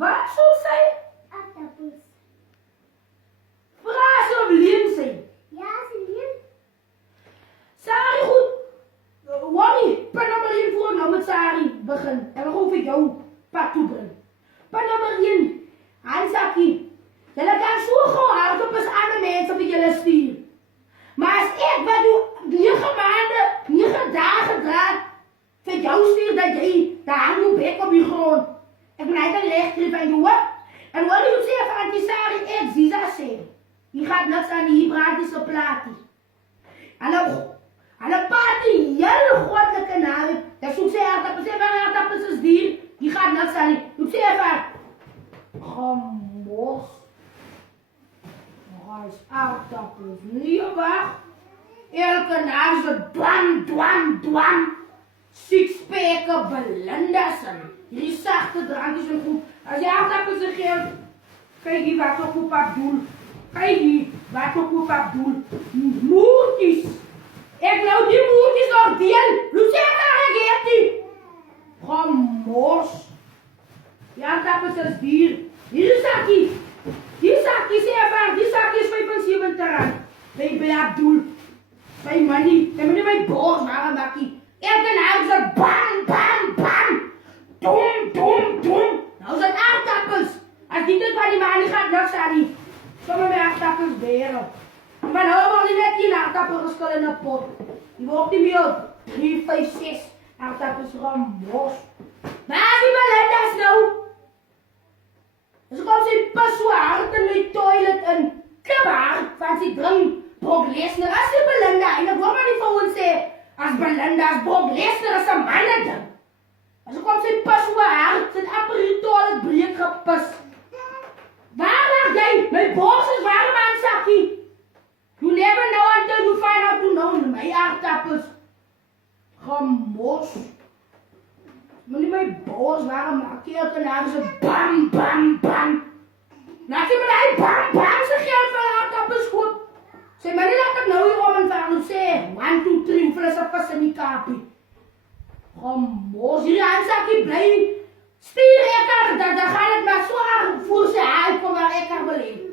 Wat sou sy? Aardappels. Vra sy of leen sy? Ja, ze leen. Sari goed. Worry, punt nummer 1 voor nou met Sari begin. En we gaan vir jou pad toe bring. Punt nummer 1. Hansakie. Julle kan so gou hardop as ander mense vir julle stuur. Maar as ek wat jou 9 maande, 9 dae gedraad vir jou stuur dat jy daar hang jou bek op die grond. Ek moet net 'n leg kry van jou hoor. En wat jy sê van die Sari ek Ziza sê. Jy gaat niks aan die Hebreëse plaatie. Hulle praat die hele goddelike naam. Dat soek sê aardappels, sê van aardappels is dier. Jy gaat niks aan die. Jy sê van gamos. Reis aardappels. Nie wacht. Elke naam is het dwam. Sixpacke Belinda's en hierdie sagte drankjes en goed. As jy aardappels geel, kyk hier wat ek op Abdul. Kyk hier wat ek op Abdul. Moertjies. Ek nou die moertjies nog deel. Lucia reageert die. Gamos. Die aardappels is dier. Hierdie sakkie. Die sakkie sê maar, die sakkie is 75 rand. By Abdul. By money. Sy moet nie my boos maar makkie. Elke nou is het bam. Dom. Nou is het aardappels. As die dit van die man nie gaat niks aan die. Sommige my aardappels beren. Maar nou word nie net die aardappel geskil in 'n pot. Die word nie meer 3, 5, 6 aardappels gamos. Maar die Belinda's nou. As kom sy pas so hard in die toilet in. Klaar, van sy drink Brock Lesnar. As die Belinda, en ek wil maar nie vir ons sê, as Belinda, as Brock Lesnar is 'n manne ding. As ek kom sy pas so hard, sy apparaat het breek gepis. Waar lag jy? My bors is warm aan sakkie. You never know until you find out you know my aardappels. Gamos. Moet nie my bors warm maak, elke naam is het bam. Laat sy met die bam sy geld vir aardappels koop. Sy maar nie laat ek nou hier om en vir ons sê, 1, 2, 3, hoeveel is een vis in die kapie. Gamos, hierdie handsakkie bly, stuur ekker, dan gaan het maar so aan voor sy huid, kom waar ekker wil heen.